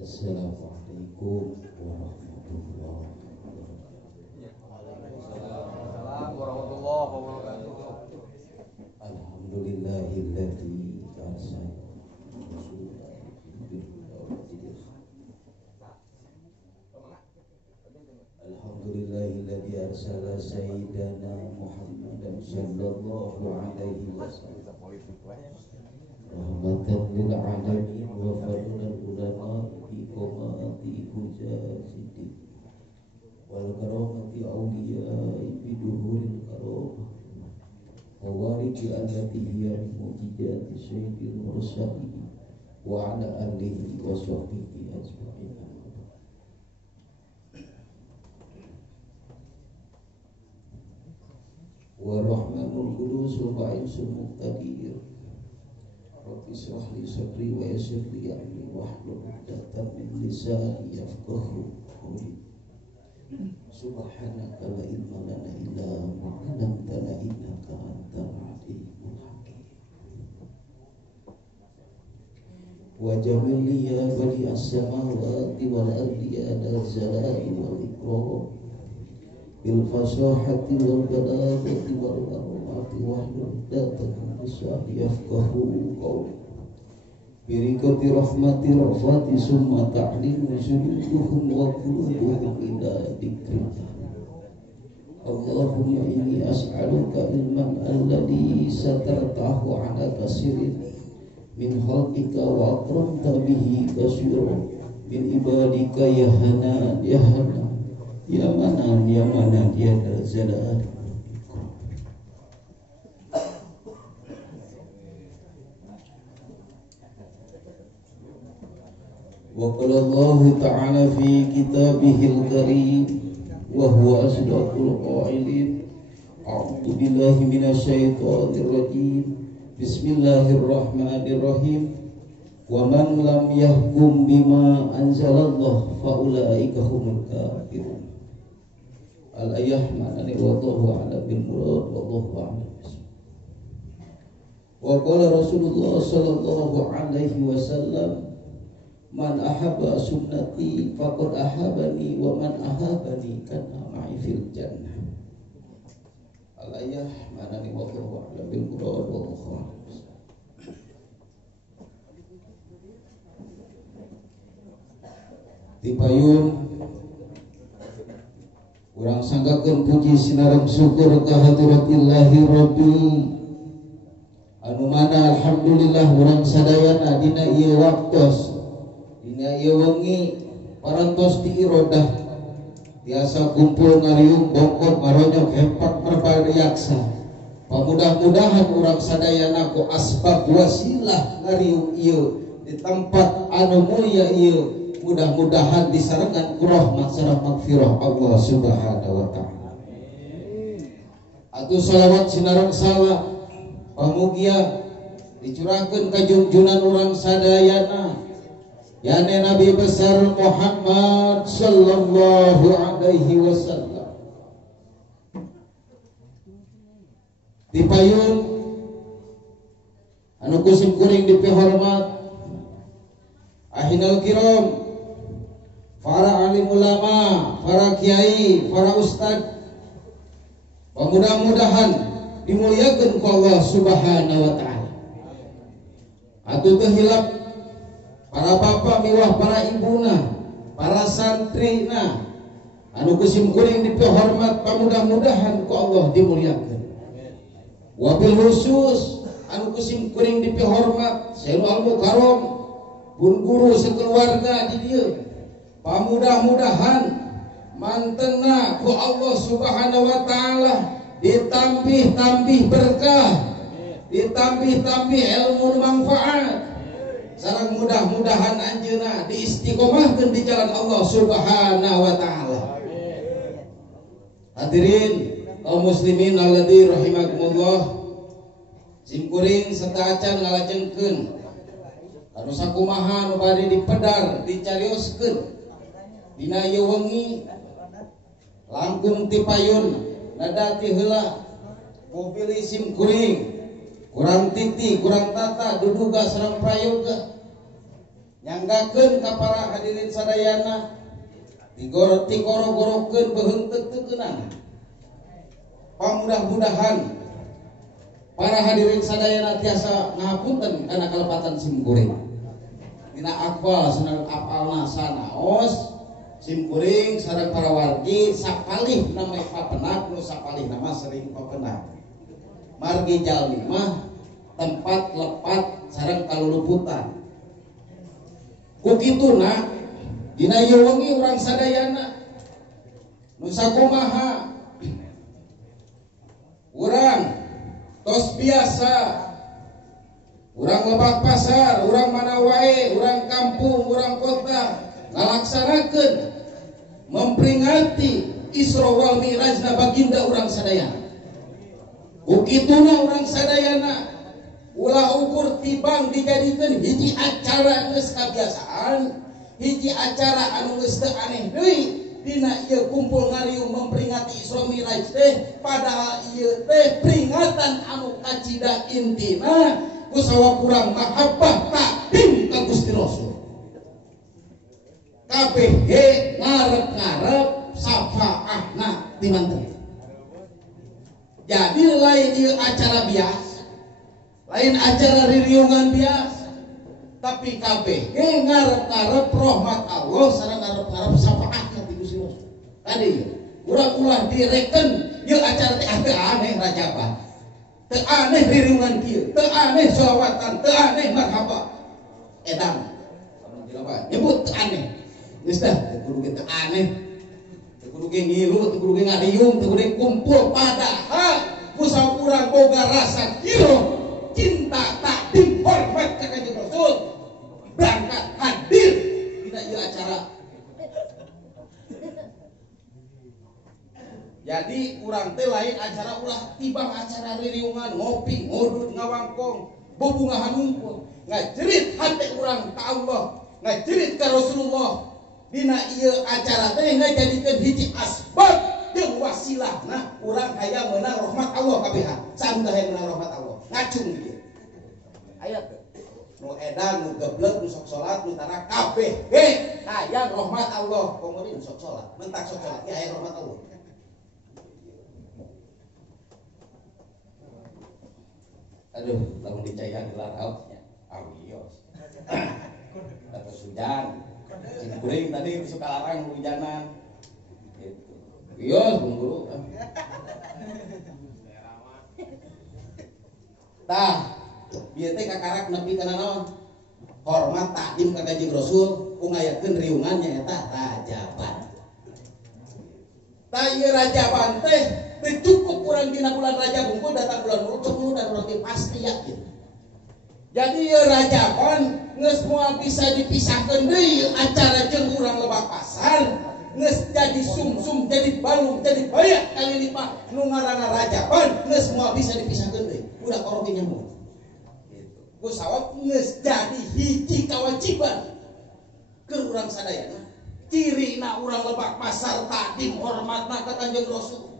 Assalamualaikum warahmatullahi wabarakatuh. Alhamdulillahilladzi arsala Alhamdulillahilladzi arsala sayyidana Muhammadan sallallahu alaihi wasallam rahmatan lil alamin wa fadlan ulama fi qomati hujazidi wal karamati awliya fi duhuril karamah wa wariki allati hiya mu'jizati sayyidil mursalin wa ala alihi wa sahbihi ajma'in. Wa rahmanul qudus wa ba'isul muqtadir Rabbi shrah li sadri wa yassir li amri wahlul 'uqdatam min lisani yafqahu qawli. Subhanaka la ilma lana illa ma 'allamtana innaka antal 'alimul hakim. Wa jamil li ya bani as-samawati wal ardi ya dal jalali wal ikram bil fasahati wal balagati wal karamati wahlul 'uqdatam min lisani yafqahu qawli. Birikati rahmati rafati summa ta'limu sududuhum wa qulubuhum ila dikrillah. Allahumma inni as'aluka ilman alladhi satartahu ala kasirin min khalqika wa akramta bihi kasiran min ibadika ya hanan ya hanan ya manan ya manan ya dal jalal. Wa qala Allah ta'ala fi kitabihil karim wa huwa asdaqul qailin. A'udzu billahi minasyaitonir rajim. Bismillahirrahmanirrahim. Wa man lam yahkum bima anzalallah fa ulaika humul kafirun. Al-ayah maknane wallahu a'lam bil murad wallahu a'lam. Wa qala Rasulullah sallallahu alaihi wasallam, man ahabba sunnati faqad ahabani wa man ahabani kana ma'i fil jannah. Al-ayah manani wallahu a'lam bil murad wallahu a'lam. Dipayun urang sanggakeun puji sinareng syukur ka hadratillahi rabbi anu mana alhamdulillah urang sadayana dina ieu waktos dina ieu wengi parantos di irodah biasa kumpul ngariung bongkot maronyok hempat perpariaksa. Pamudah-mudahan urang sadayana ku asbab wasilah ngariung ieu di tempat anu mulia ieu mudah-mudahan disarengan ku rahmat sareng magfirah Allah Subhanahu wa taala. Atuh shalawat sinareng salawat pamugia dicurahkeun ka junjunan urang sadayana yane Nabi besar Muhammad sallallahu alaihi wasallam. Dipayun anu kusim kuring dipihormat ahinal kiram, para alim ulama, para kiai, para ustad, mudah-mudahan dimuliakeun ku Allah Subhanahu wa taala. Atuh teu hilap para bapak miwah para ibuna, para santrina anu kusim kuring dipihormat, pamudah-mudahan ku Allah dimuliakeun. Wabil khusus anu kusim kuring dipihormat Sayyidul Al-Mukarram pun guru sekeluarga di dieu. Pamudah-mudahan mantena ku Allah Subhanahu wa taala ditambih-tambih berkah, ditambih-tambih ilmu manfaat. Sareng mudah-mudahan anjeunna diistiqomahkeun di jalan Allah Subhanahu wa taala. Hadirin kaum muslimin alladzi rahimakumullah, simkuring setaacan ngalajengkeun anu sakumaha nu bade dipedar dicarioskeun dina ieu wengi langkung ti payun nadati heula mobil isim kuring kurang titi kurang tata duduga sareng prayoga nyanggakeun ka para hadirin sadayana digoro-gorokeun beheung teu-teukeunana. Pamudah-mudahan para hadirin sadayana tiasa ngapunten kana kalepatan simkuring. Dina aqwal sanad apalna sanaos simkuring sareng para wargi sapalih nama papenag nu sapalih nama sering papenag. Margi jalmi mah tempat lepat sareng kaluluputan. Ku kituna dina ieu wengi urang sadayana nu sakumaha urang tos biasa urang lebak pasar, urang mana wae, urang kampung, urang kota ngalaksanakeun memperingati Isra wal Mi'rajna baginda urang sadayana. Ukituna urang sadayana ulah ukur tibang dijadikeun hiji acara geus kabiasaan, hiji acara anu geus teu aneh deui dina ieu kumpul ngariung memperingati Isra Mi'raj teh, padahal ieu teh peringatan anu kacida intina kusawa kurang mahabbah takdim ka Gusti Rasul. Kabeh ge ngarep-ngarep safaahna ti mantri. Jadi lain ieu acara biasa, lain acara ririungan biasa, tapi kabeh ge ngarep-ngarep rahmat Allah sareng ngarep-ngarep safaatna ti Gusti Rasul. Tadi urang ulah direken ieu acara teh aneh rajaban, teu aneh ririungan kieu, teu aneh sholawatan, teu aneh marhaba. Edan nyebut teu aneh, geus dah teu kudu teu aneh. Kudu ge ngilu, kudu ge ngariung, kudu kumpul, padahal kusaha urang boga rasa kiro cinta takdim hormat ka Kanjeng Rasul berangkat hadir dina ieu acara. Jadi urang teh lain acara ulah tibang acara ririungan ngopi ngodut ngawangkong bebungahan hungkul ngajerit hate urang ka Allah, ngajerit ka Rasulullah. Dina ieu acara teh ngajadikeun hiji asbab jeung wasilahna urang hayang meunang rahmat Allah kabehan. Samudah hayang meunang rahmat Allah. Ngacung ieu. Aya teu. Nu edan, nu geblek, nu sok salat, nu tara kabeh ge hayang rahmat Allah. Komorin sok salat, mentak sok salat ge hayang rahmat Allah. Aduh, lamun dicaihan gelar hausnya. Awios. Kata sujan. Kuring tadi suka larang hujanan gitu. Iya, buru. Tah, bieu teh kakarak nepi kana naon? Hormat takdim ka Kanjeng Rasul, kungayakeun riungan nya eta rajaban. Tah ieu rajaban teh teu cukup urang dina bulan Rajab unggul datang bulan Rajab dan urang teh pasti yakin. Jadi rajaban geus moal bisa dipisahkeun deui acara jeung urang lebak pasar, geus jadi sumsum, jadi balung, jadi bayak kali lipat nu ngaranna rajaban geus moal bisa dipisahkeun deui. Budak oroge nyamuk. Gitu. Kusawa geus jadi hiji kawajiban keur urang sadayana. Cirina urang lebak pasar takdim hormatna ka Kanjeng Rasul.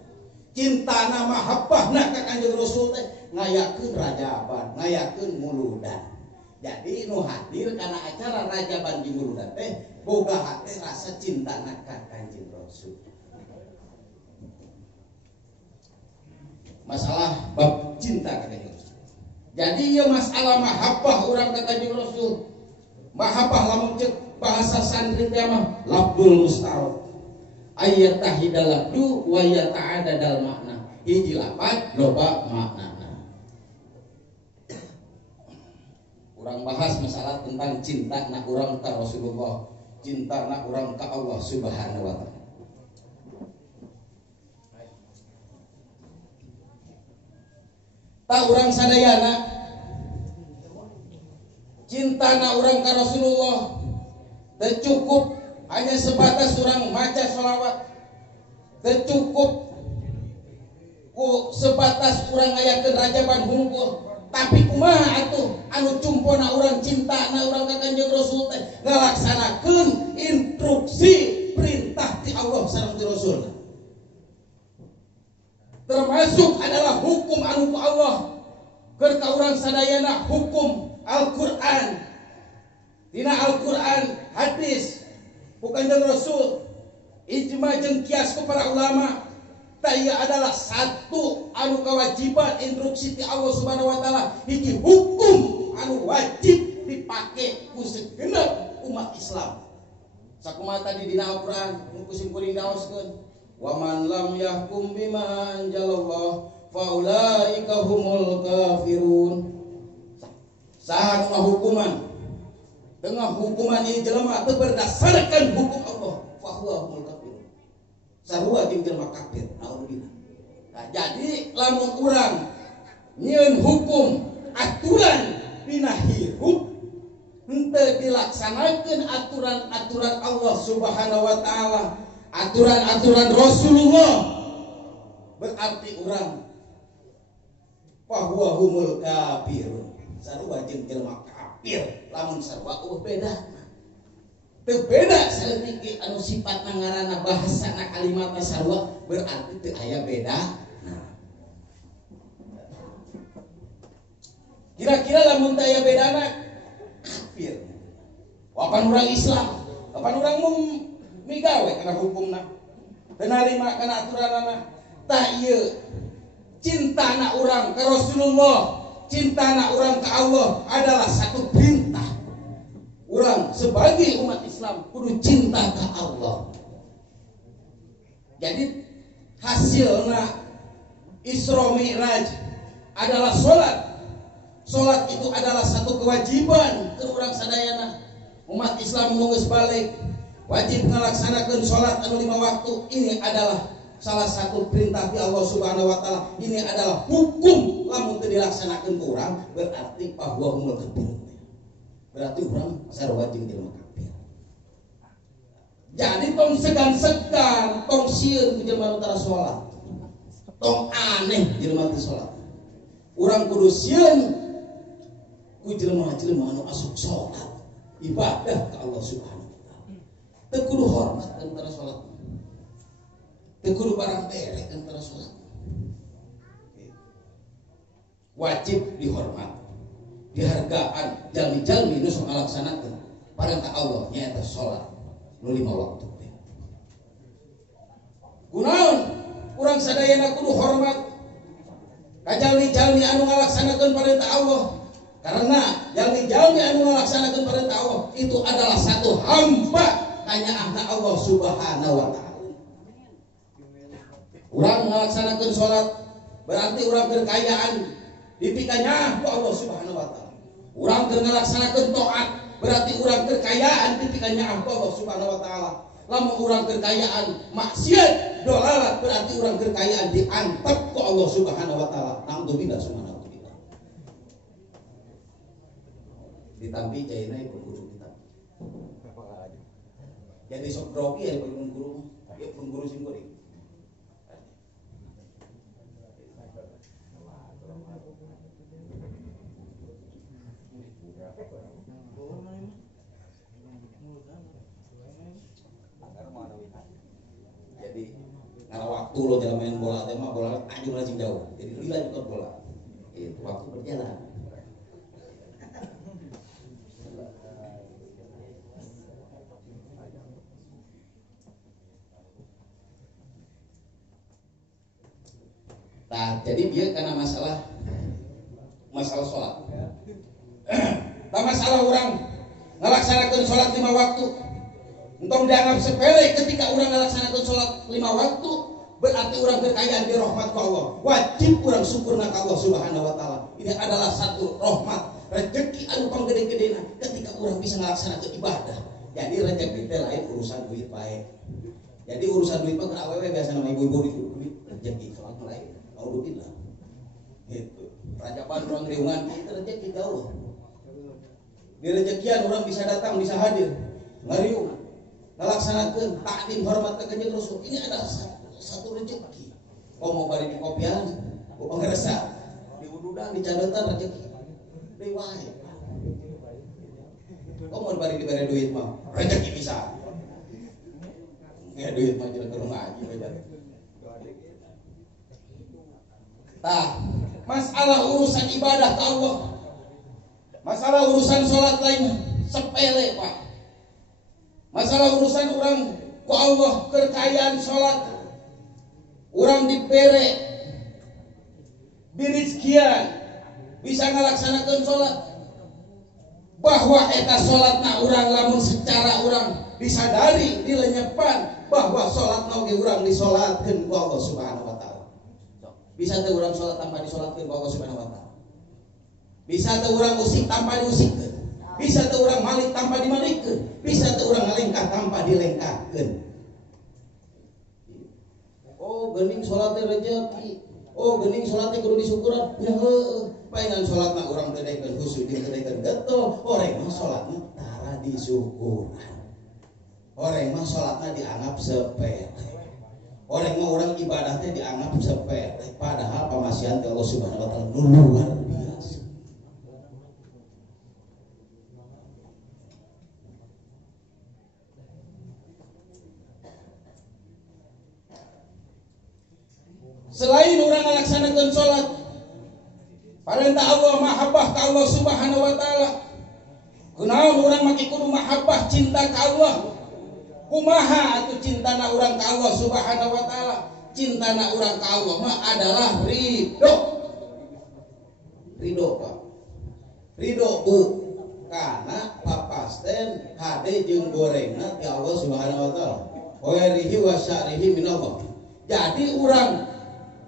Cintana mahabbahna ka Kanjeng Rasul teh ngayakeun rajaban, ngayakeun muludan. Jadi nu hadir kana acara rajaban jeung muludan teh boga hate rasa cintana ka Kanjeng Rasul. Masalah bab cinta ka Kanjeng Rasul. Jadi ieu masalah mahabbah urang ka Kanjeng Rasul. Mahabbah lamun ceuk bahasa santri teh mah lafzul musta'ad. Ayat tahidaladu wa yata'adadal makna. Hiji lafaz loba maknana. Urang bahas masalah tentang cinta na urang ka Rasulullah, cinta na urang ka Allah Subhanahu wa taala. Ta urang sadayana cinta na urang ka Rasulullah teu cukup hanya sebatas orang maca sholawat, tercukup ku sebatas orang ngayakeun rajaban hungkul. Tapi kumaha atuh anu cumpona urang cintana urang ka Kanjeng Rasul teh ngalaksanakeun instruksi perintah ti Allah sareng ti Rasul. Termasuk adalah hukum anu ku Allah keur ka urang sadayana hukum Al-Qur'an. dina Al-Quran, hadis, bukan jeung Rasul, ijma jeung kias ku para ulama, taya adalah satu anu kewajiban instruksi ti Allah Subhanahu wa taala, hiji hukum anu wajib dipake ku segenap umat Islam. Sakumaha tadi dina Al-Qur'an nu kusim kuring daoskeun, wa man lam yahkum bima anzalallah fa ulaika humul kafirun. Saha nu hukuman dengan hukuman ini jelema teu berdasarkan hukum Allah, fa huwa humul kafirun. Sarua jeung jelema kafir, naudzubillah. Nah, jadi lamun urang nyieun hukum aturan dina hirup henteu dilaksanakeun aturan-aturan Allah Subhanahu wa taala, aturan-aturan Rasulullah, berarti urang fa huwa humul kafirun. Sarua jeung jelema kafir, lamun sarua beda. Teu beda saeutik anu sifatna ngaranna bahasana kalimatna sarua, berarti teu aya beda. Nah, kira-kira lamun teu aya bedana kafir. Wapan urang Islam, wapan urang migawe kana hukumna, teu narima kana aturanana. Tah ieu cintana urang ka Rasulullah, cintana urang ka Allah adalah satu perintah. Urang sebagai umat Islam kudu cinta ka Allah. Jadi hasilna Isra Mi'raj adalah salat. Salat itu adalah satu kewajiban ke urang sadayana. Umat Islam nu geus balik wajib ngalaksanakeun salat anu 5 waktu. Ini adalah salah satu perintah di Allah Subhanahu wa taala. Ini adalah hukum, lamun teu dilaksanakeun ku urang berarti bahwa humul kafir. Berarti urang sarua jeung jelema kafir. Jadi tong segan-segan, tong sieun ku jelema nu tara salat. Tong aneh jelema teu salat. Urang kudu sieun ku jelema-jelema anu asup salat, ibadah ka Allah Subhanahu wa taala. Teu kudu hormat antara salat. Teu kudu barang berek antara salat. Wajib dihormat, dihargaan jalmi-jalmi nu sok ngalaksanakeun perintah Allah nyaeta salat nu 5 waktu. Kunaon urang sadayana kudu hormat ka jalmi-jalmi anu ngalaksanakeun perintah Allah, karena jalmi-jalmi anu ngalaksanakeun perintah Allah itu adalah satu hamba kanyaahna Allah Subhanahu wa taala. Urang ngalaksanakeun salat berarti urang berkayaan dipikanya ku Allah Subhanahu wa taala. Urang keur ngalaksanakeun taat berarti urang kekayaan dipikanya ku Allah Subhanahu wa taala. Lamun urang kekayaan maksiat dolalat berarti urang kekayaan diantep ku Allah Subhanahu wa taala. Alhamdulillah subhanallah. Ditampi jaina pun guru ditampi. Jadi sok grogi ya pun guru, ya pun guru sing kuring. Jadi karena waktu lo jangan main bola, tema bola anjing lagi jauh. Jadi lu lanjut bola. Itu waktu berjalan. Nah, jadi dia karena masalah sholat. Nah, masalah orang ngelaksanakan sholat 5 waktu. Entong dianggap sepele ketika orang ngelaksanakan sholat 5 waktu, berarti orang kekayaan di rahmat Allah. Wajib orang syukurna ka Allah Subhanahu wa taala. Ini adalah satu rahmat, rezeki anu pang gede-gedena ketika orang bisa ngelaksanakan ibadah. Jadi rezeki teh lain urusan duit bae. Jadi urusan duit mah awewe biasa nama ibu-ibu duit rezeki sholat lain. Alhamdulillah. Gitu. Rajaban orang riungan itu rezeki gaul. Di rezekian orang bisa datang, bisa hadir, ngariung, ngalaksanakeun takdim hormat ka kanjeng Rasul. Ini adalah satu rezeki. Mau bari di kopian, mau ngerasa di ududan, di cadetan rezeki. Deui wae. Mau bari dibere duit mah rezeki bisa. Ya duit mah jeung keur ngaji bae. Nah, masalah urusan ibadah ke Allah, masalah urusan sholat lain sepele Pak. Masalah urusan orang ku Allah kerkayaan sholat, orang dibere dirizkian bisa ngalaksanakan sholat, bahwa eta sholatna orang lamun secara orang disadari dilenyepan bahwa sholat oge orang disolatkeun ku Allah Subhanahu wa taala. Bisa teu urang sholat tanpa disolatkeun ku Allah Subhanahu wa taala. Bisa teu urang usik tanpa diusikkeun. Bisa teu urang malik tanpa dimalikkeun. Bisa teu urang ngalengkah tanpa dilengkahkeun. Oh, geuning sholat teh rezeki. Oh, geuning sholat teh kudu disyukuran. Ya heueuh. Paenan sholatna urang teu daekeun khusyuk, teu daekeun getol. Oreng mah sholatna tara disyukuran. Oreng mah sholatna dianggap sepele. Oreng mah orang ibadah teh dianggap sepele. Padahal pamasihan Allah Subhanahu wa taala luar biasa. Selain orang melaksanakan sholat, perintah Allah mahabbah ke Allah Subhanahu wa taala. Kunaon orang make kudu mahabbah cinta ke Allah. Kumaha atuh cintana orang ke Allah Subhanahu wa taala? Cintana orang ke Allah mah adalah ridho. Ridho Pak. Ridho Bu. Karena papasten hade jeung gorengna ti Allah Subhanahu wa taala. Wairihi wa syarihi minallah. Jadi urang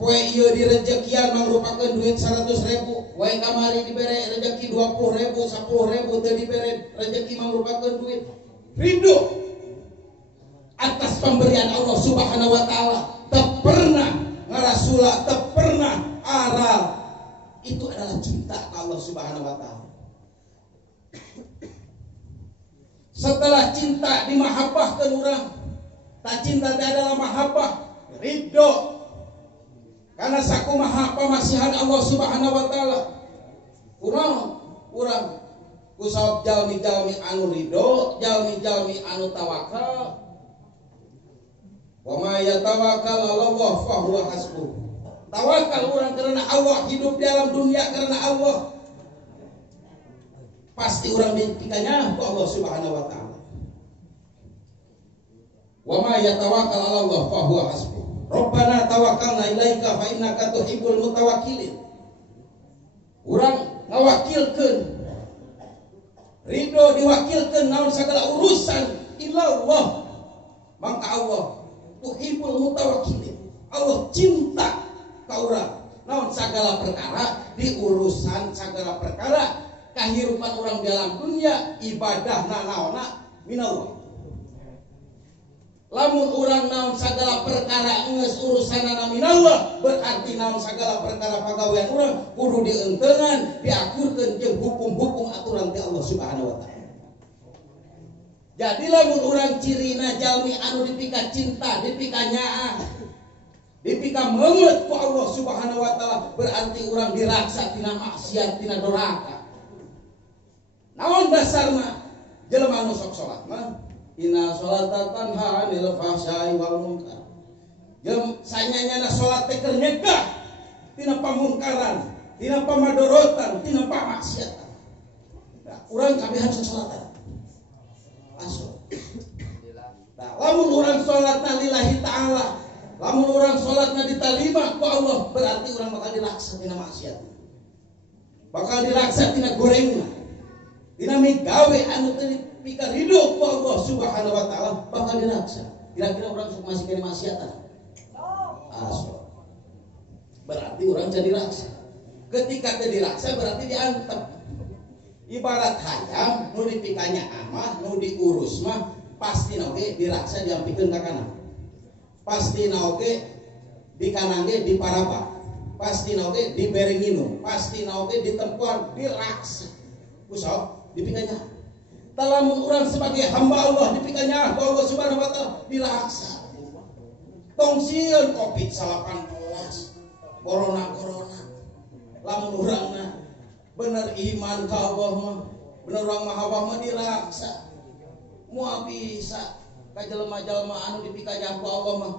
poe ieu di rejekian mangrupakeun duit 100.000, wae kamari dibere rezeki 20.000, 10.000 teu dibere rezeki mangrupakeun duit. Ridho atas pemberian Allah Subhanahu wa taala, teu pernah ngarasula, teu pernah aral. Itu adalah cinta ke Allah Subhanahu wa taala. Setelah cinta dimahabbahkeun urang, tak cinta teh adalah mahabbah, ridho. Karena sakumaha pamasihan Allah Subhanahu wa taala. Urang kusab jalmi-jalmi anu ridho, jalmi-jalmi anu tawakal. Wa may yatawakkal 'ala Allah fa huwa hasbuh. Tawakal urang karena Allah, hidup di alam dunia karena Allah. Pasti urang dipikanya ku Allah Subhanahu wa taala. Wa may yatawakkal 'ala Allah fa huwa hasbuh. Rabbana tawakkalna ilaika fa innaka tuhibbul mutawakkilin. Urang ngawakilkeun, ridho diwakilkeun naon sagala urusan ilallah. Maka Allah tuhibbul mutawakkilin. Allah cinta ka urang. Naon sagala perkara di urusan sagala perkara kahirupan urang di alam dunia ibadahna naonna minallah. Lamun urang naon sagala perkara geus urusanana minallah, berarti naon sagala perkara pagawean urang kudu dientengan, diakurkeun jeung hukum-hukum aturan ti Allah Subhanahu wa taala. Jadi lamun urang cirina jalmi anu dipika cinta, dipika nyaah, dipika meungeut ku Allah Subhanahu wa taala, berarti urang diraksa tina maksiat, tina durhaka. Naon dasarna? Jelema anu sok salat mah inna sholata tanha 'anil fahsya'i wal munkar. Sanyanyana salat teh keur nyegah tina pamungkaran, tina pamadorotan, tina pamaksiatan. Nah, urang kabehan salat. Asal. Nah, lamun urang salatna lillahi ta'ala, lamun urang salatna diterima ku Allah, berarti urang bakal dilaksa tina maksiat. Bakal dilaksa tina gorengna. Tina migawe anu teu pika ridho ku Allah Subhanahu wa taala bakal diraksa. Kira-kira orang masih kena maksiatan? Asal. Berarti orang jadi raksa. Ketika teu diraksa berarti diantep. Ibarat hayam nu dipikanya amah, nu diurus mah pasti oge diraksa diampikeun ka kanan. Pasti oge di kanan ge diparaba. Pasti oge dibere nginum, pasti oge ditempuan diraksa. Kusok dipikanya. Talamun urang sebagai hamba Allah dipikanya Allah Subhanahu wa taala dilaksa. Tong sieun Covid-19, corona. Lamun urangna bener iman ka Allah mah, bener urang mahabbah mah dilaksa. Moal bisa ka jelema-jelema anu dipikanya ku Allah mah,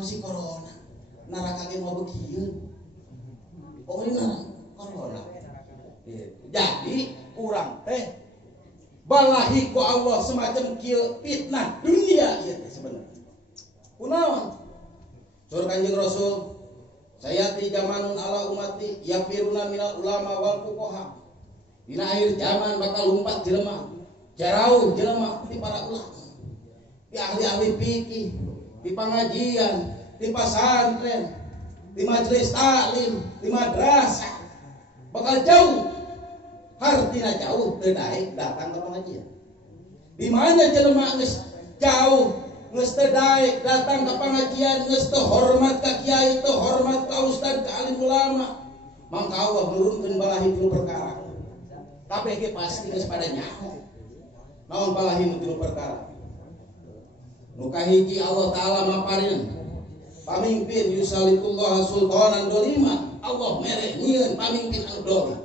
si corona. Neraka ge moal begieun. Pokoknya corona. Jadi urang teh balahi ku Allah semacam kieu fitnah dunia ieu teh sebenarnya. Kunaon? Sur Kanjeng Rasul, saya ti zamanun ala umati yafiruna minal ulama wal fuqaha. Dina akhir zaman bakal lumpat jelema, jarauh jelema ti para ulama. Di ahli-ahli fikih, di pengajian, di pesantren, di majelis taklim, di madrasah. Bakal jauh, hartina jauh teu daek datang ke pengajian. Di mana jelema geus jauh, geus teu daek datang ke pengajian, geus teu hormat ka kiai, teu hormat ka ustad, ka alim ulama, mangka Allah nurunkeun balahi tilu perkara. Kabeh ge pasti geus pada nyaho. Naon balahi nu tilu perkara? Nu kahiji Allah taala maparin pamimpin yusalitullah sultanan dolima. Allah mere nyieun pamimpin anu dolim.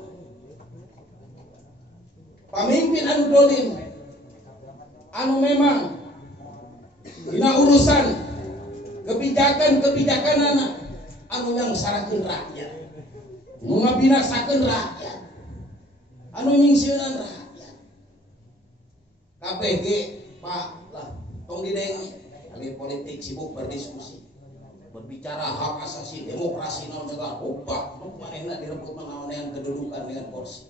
Pamimpin anu dolim anu memang dina urusan kebijakan-kebijakanana anu nyangsarakeun rakyat, anu ngabinasakeun rakyat, anu nyingsieunan rakyat. Kabeh ge Pak lah tong didengi, ahli politik sibuk berdiskusi, berbicara hak asasi demokrasi naon segala rupa, nu manehna direbut naon yang kedudukan dengan kursi.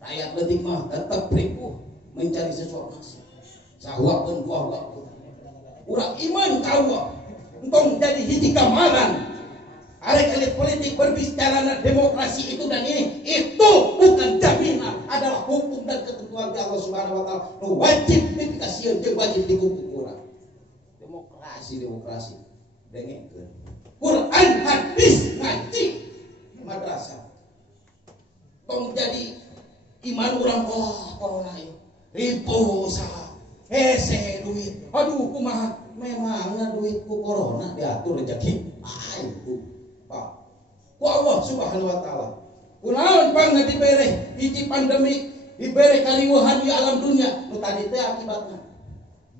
Rakyat leutik mah tetep ripuh mencari sesuatu nasi. Sahuakeun buah waktu. Urang iman ka Allah, entong jadi hiji kamaran. Arek elit politik berbicara demokrasi itu dan ini, itu bukan jaminan, adalah hukum dan ketentuan dari Allah Subhanahu wa taala. Wajib dikasieun jeung wajib dikumpul urang. Demokrasi. Dengekeun. Quran, hadis, ngaji, madrasah. Tong jadi iman urang corona ieu. Ribu usaha. Hese duit. Aduh kumaha? Memangna duit ku corona diatur rezeki. Itu. Ku Allah Subhanahu wa taala. Kunaon pangna dibere hiji pandemi, dibere kaliweuhan di alam dunia, nu tadi teh akibatna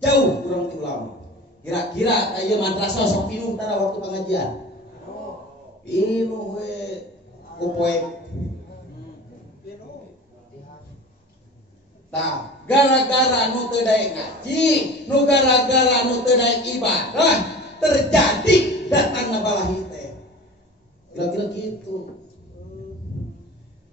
jauh urang ti ulama. Kira-kira aya madrasah sok pinuh tara waktu pengajian. Pinuh we ku poe. Tah, gara-gara nu teu daek ngaji, nu gara-gara nu teu daek ibadah, terjadi datangna balahi teh. Kira-kira gitu.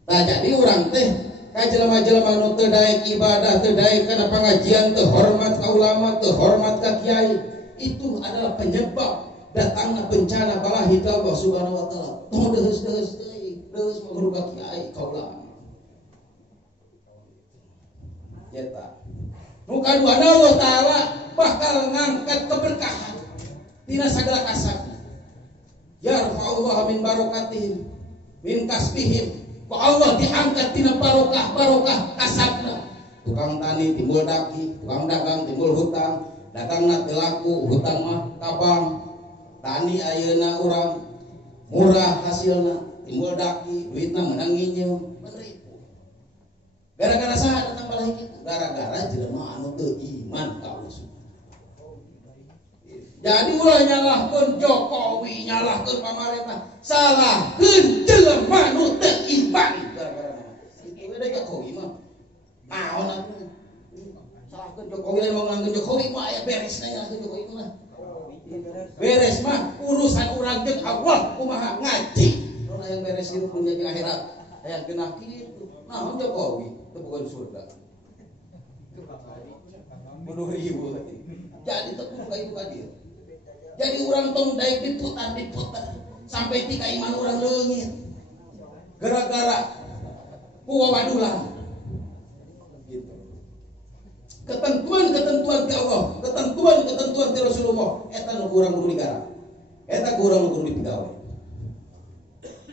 Nah jadi orang teh ka jelema-jelema nu teu daek ibadah, teu daek kana pengajian, teu hormat ka ulama, teu hormat ka kiai, itu adalah penyebab datangna bencana balahi ka Allah Subhanahu wa taala. Tong deus guru ka kiai ka ulama. Eta. Nu kaduana Allah taala bakal ngangkat keberkahan dina sagala kasab. Yarfa'ullah min barokatihim min kasbihim. Ku Allah diangkat tina barokah kasabna. Tukang tani timbul daki, tukang dagang timbul hutang, dagangna teu laku, hutang mah kabang. Tani ayeuna urang murah hasilna, timbul daki, duitna meunang nginyeum, meneripu. Gara-gara saha datang balahi kitu? Gara-gara jelema anu teu iman ka Allah. Jadi ulah nyalahkeun Jokowi, nyalahkeun pamarentah, salahkeun jelema nu teu iman gara-gara naon. Iki we da Jokowi mah. Naon atuh? Salahkeun Jokowi lain ngomongkeun Jokowi mah aya beresna nyalahkeun Jokowi mah. Beres mah urusan urang jeung Allah kumaha ngaji. Ora yang beres hirup dunya jeung akhirat. Aya genah kitu. Naon Jokowi? Teu bukan surga. Bunuh ribu. Jadi teu kudu ka itu ka dieu. Jadi orang tong daek diputar sampai tika iman orang leungit gara-gara kuwawadulan gitu. Ketentuan ti Allah, ketentuan ti Rasulullah, eta nu urang kudu digarap, eta urang kudu dipigawe.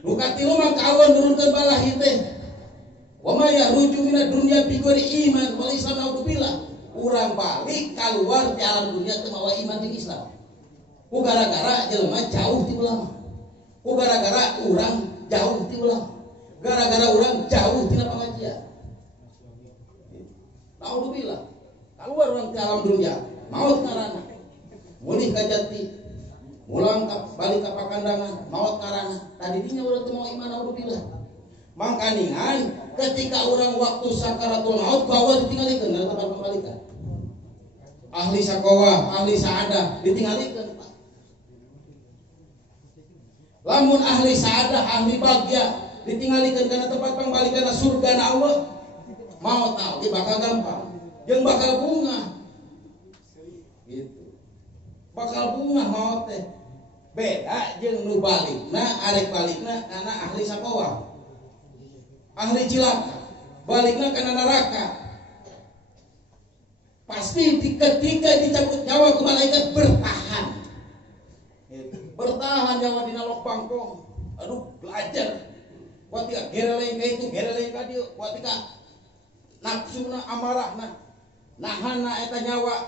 Nu katilu mah ka Allah nurunkeun balahi teh. Wa may yakhruju minad dunya bi ghairi iman wal islam naudzubillah. Urang balik keluar di alam dunia teu mawa iman jeung Islam. Ku gara-gara jelema jauh ti ulama. Ku gara-gara urang jauh ti ulama. Gara-gara urang jauh tina pengajian. Naudzubillah. Keluar urang ti alam dunia, maut ngaranna. Mulih ka jati, mulang balik ka pakandangan, maut ngaranna. Tadi dinya urang teu mau iman naudzubillah. Mangka ningan ketika orang waktu sakaratul maut bahwa ditinggalikeun kana tempat pembalikan. Ahli sakawah, ahli saadah ditinggalikeun. Lamun ahli saadah, ahli bagya ditinggalikeun kana tempat pembalikan surga na Allah, maut tah ge bakal gampang, jeung bakal bunga. Gitu. Bakal bunga maut teh. Beda jeung nu balikna, arek balikna kana ahli sakawah. Ahli cilaka, balikna kana neraka. Pasti ketika dicabut nyawa ke malaikat bertahan. Bertahan nyawa dina lok bangkong. Aduh, belajar. Watika gereleng ka itu, gereleng ka dieu, watika nafsuna amarahna. Nahanna eta nyawa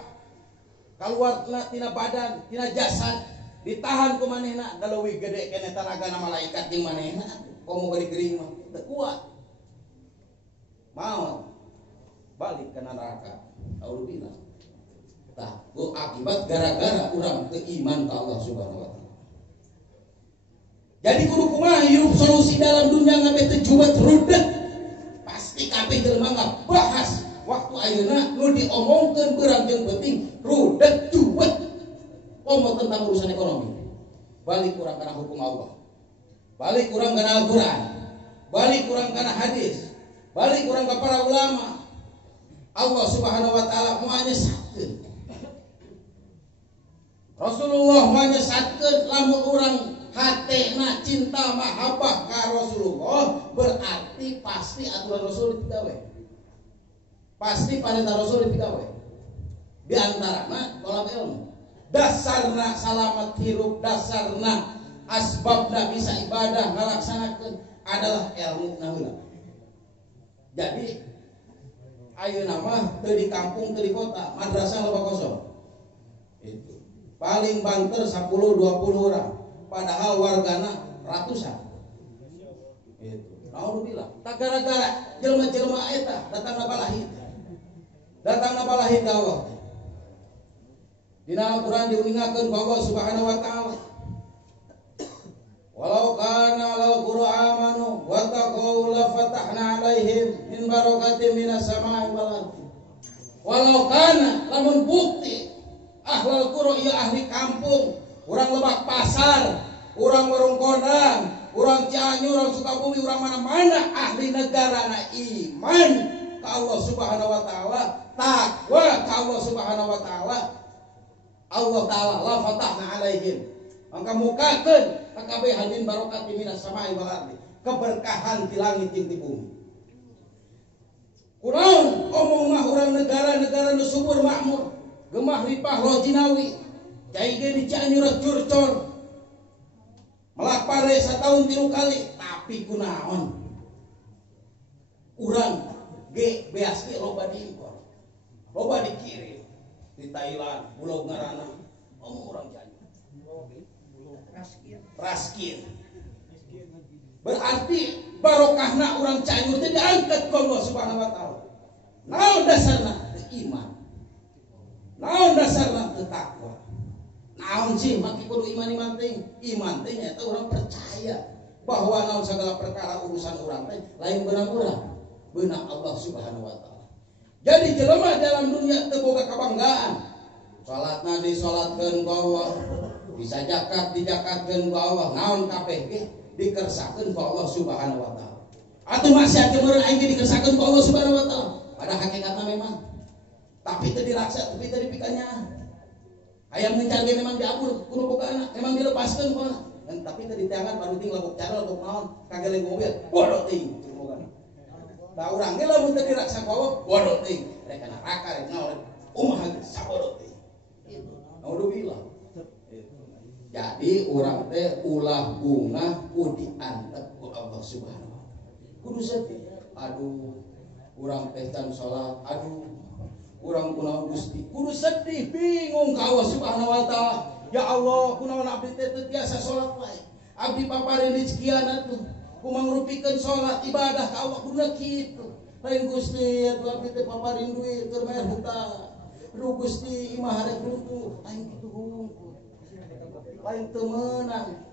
kaluarna tina badan, tina jasad, ditahan ku manehna da leuwih gede keneh tenagana malaikat jeung manehna. Komo bari gering mah teu kuat. Maut balik ke neraka. Auzubillah. Tah, ku akibat gara-gara urang teu iman ka Allah Subhanahu wa taala. Jadi kudu kumaha hirup solusi dalam dunia ngabe teu jubat rudet. Pasti kabeh jelema ngabahas waktu ayeuna nu diomongkeun beurang jeung penting rudet jubat. Omong tentang urusan ekonomi. Balik urang kana hukum Allah. Balik urang kana Al-Qur'an. Balik urang kana hadis. Balik urang ka para ulama. Allah Subhanahu wa taala moal nyesatkeun. Rasulullah moal nyesatkeun lamun urang hatena cinta mahabbah ka Rasulullah, berarti pasti aturan Rasul digawe. Pasti perintah Rasul digawe. Di antarana tolak ilmu. Dasarna salamat hirup, dasarna asbabna bisa ibadah ngalaksanakeun adalah ilmu naheula. Jadi ayeuna mah teu di kampung teu di kota, madrasah loba kosong. Itu. Paling banter 10-20 orang. Padahal wargana ratusan. Itu. Alhamdulillah. Tak gara-gara jelema-jelema eta datangna balahid. Datangna balahid ka Allah. Dina Al-Qur'an diuningakeun ku Allah Subhanahu wa taala. Walau kana law qur'amanu wa taqaw la fatahna alaihim min barakatin minas samai wal ardi. Walau kana lamun bukti ahlul qura ieu ahli kampung, urang Lebak Pasar, urang Warung Kodang, urang Cianjur, urang Sukabumi, urang mana-mana ahli negara na iman ka Allah Subhanahu wa taala, takwa ka Allah Subhanahu wa taala. Allah taala la fatahna alaihim. Maka mukakeun kakabehan min barakatin minas samai wal ardi. Keberkahan di langit jeung di bumi. Kunaon omong mah urang negara-negara nu subur makmur, gemah ripah Lojinawi, cai ge di Cianjur curcor. Melak pare satahun 3 kali, tapi kunaon? Urang ge beas ge loba diimpor. Loba dikirim di Thailand, Pulau Ngarana. Omong urang Cianjur. Raskin. Berarti barokahna urang Cianjur teh diangkat ku Allah Subhanahu wa taala. Naon dasarna? Iman. Naon dasarna? Takwa. Naon sih maki kudu iman teh? Iman teh nyaeta urang percaya bahwa naon segala perkara urusan urang teh lain beunang-urang, beunang Allah Subhanahu wa taala. Jadi jelema dalam dunia teu boga kabanggaan. Salatna disalatkeun ku Allah. Bisa zakat dijakatkeun ku Allah, naon kabeh ge dikersakeun ku Allah Subhanahu wa taala. Atuh masih atuh meureun aing ge dikersakeun ku Allah Subhanahu wa taala. Pada hakikatna memang. Tapi teu diraksa, tapi teu dipikanya. Hayang mencar ge memang diabur kudu bogana, memang dilepaskeun ku Allah. Tapi teu diteangan panu ting labuk cara labuk naon, kageleng mobil, bodoh ting bogana. Da urang ge lamun teu diraksa ku Allah, bodoh ting. Rek neraka rek naon, umaha ge sabodoh ting. Kitu. Naudzubillah. Jadi orang teh ulah bunga ku diantep ku Allah Subhanahu wa taala. Kudu sedih. Aduh, urang teh can salat. Aduh, urang kunaon Gusti. Kudu sedih, bingung ka Allah Subhanahu wa taala. Ya Allah, kunaon abdi teh teu tiasa salat wae. Abdi papareun rezekiana tuh. Kumaha ngrupikeun salat ibadah ka Allah kudu kitu. Lain Gusti, atuh abdi teh papareun duit keur bayar hutang. Aduh Gusti, imah hareup runtuh. Lain kitu hungkul. Lain temenang.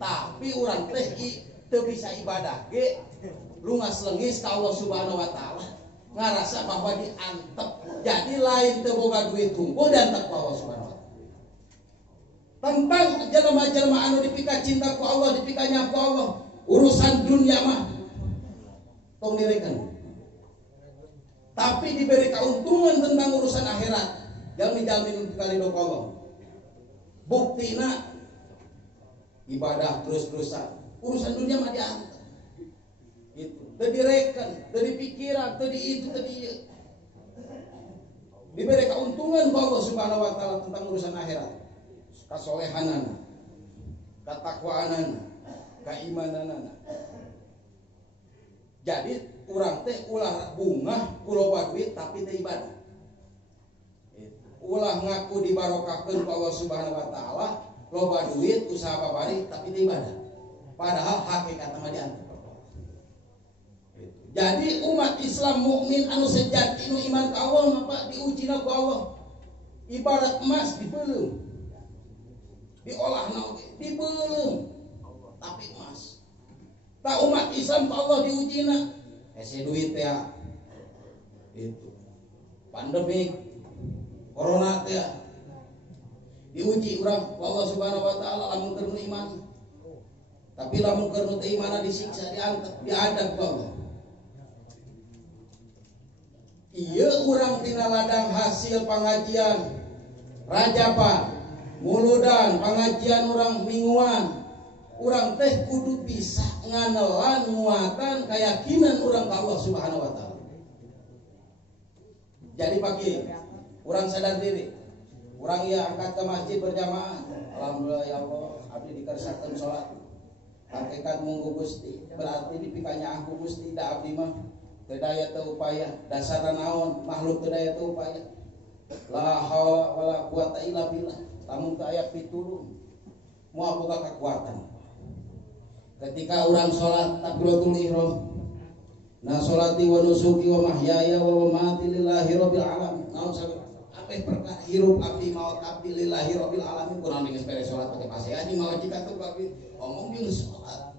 Tapi orang teh teu bisa ibadah ge lungas lengis ka Allah Subhanahu wa taala ngarasa bahwa diantep jadi lain teu boga duit hungkul diantep ku Allah Subhanahu wa taala. Tentang jelema-jelema anu dipika cinta ku Allah dipika nya ku Allah urusan dunia mah tong direken. Tapi diberi keuntungan tentang urusan akhirat jalmi-jalmi kali do Allah. Buktina ibadah terus-terusan urusan dunia mah diangkat gitu teu direken teu dipikiran teu di itu teu di ieu diberi keuntungan ku Allah Subhanahu wa taala tentang urusan akhirat kasolehanana katakwaanana keimananana. Jadi urang teh ulah bungah kuloba duit tapi teu ibadah ulah ngaku dibarokahkeun ku Allah Subhanahu wa taala loba duit usaha babari tapi teu ibadah padahal hakikatna mah diantep. Jadi umat Islam mukmin anu sejati nu iman ka Allah mah diujina ku Allah. Ibarat emas dipeuleuh. Diolahna oge dipeuleuh. Tapi emas. Ta umat Islam ka Allah diujina. Hese duit teh ya. Itu. Pandemi corona teh ya. Diuji urang ku Allah Subhanahu wa taala lamun keur iman. Tapi lamun keur teu iman disiksa diangkat diadab ku Allah. Iya urang tina ladang hasil pengajian rajapan muludan pengajian urang mingguan urang teh kudu bisa nganelan nguatan keyakinan urang ka Allah Subhanahu wa taala. Jadi pagi urang sadar diri urang ieu angkat ke masjid berjamaah alhamdulillah ya Allah abdi dikersakakeun salat hakikat munggu Gusti berarti dipikanya aku Gusti da abdi mah teu daya teu upaya dasarna naon makhluk teu daya teu upaya la haula wala quwata illa billah lamun teu aya pitulung moal boga kekuatan ketika urang salat takbiratul ihram na salati wa nusuki wa mahyaya wa mamati lillahi rabbil alamin naon sabe apeh perkara hirup abdi maot abdi lillahi rabbil alamin kurang geus beres salat pake pasehan maot jika teu abdi omong jeung salat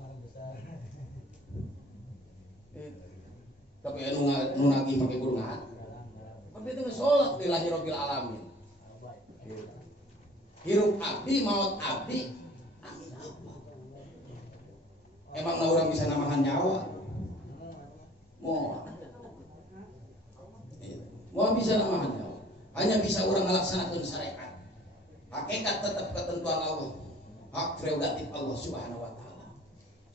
tapi anu nagih make kudu ngaat. Abdi teh salat lillahi rabbil alamin. Hirup abdi maot abdi amin apa? Emang urang bisa namahan nyawa? Moal bisa namahan nyawa. Hanya bisa urang ngalaksanakeun syariat. Hakikat tetap ketentuan Allah. Hak prerogatif Allah Subhanahu wa taala.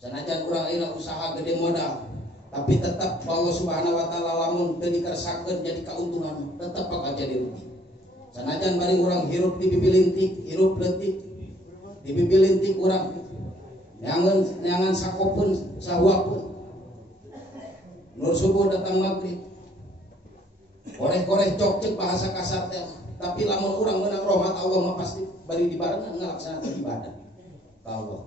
Sanajan urang ayeuna usaha gede modal tapi tetap Allah Subhanahu wa taala lamun teu dikersakeun jadi keuntungan tetap bakal jadi rugi. Sanajan bari urang hirup di bibilintik, hirup leutik. Di bibilintik urang neangan sakopeun sahuapeun. Nur subuh datang maghrib. Koreh-koreh cok bahasa kasar teh. Tapi lamun urang meunang rahmat Allah mah pasti bari dibarengan ngalaksanakeun ibadah ka Allah.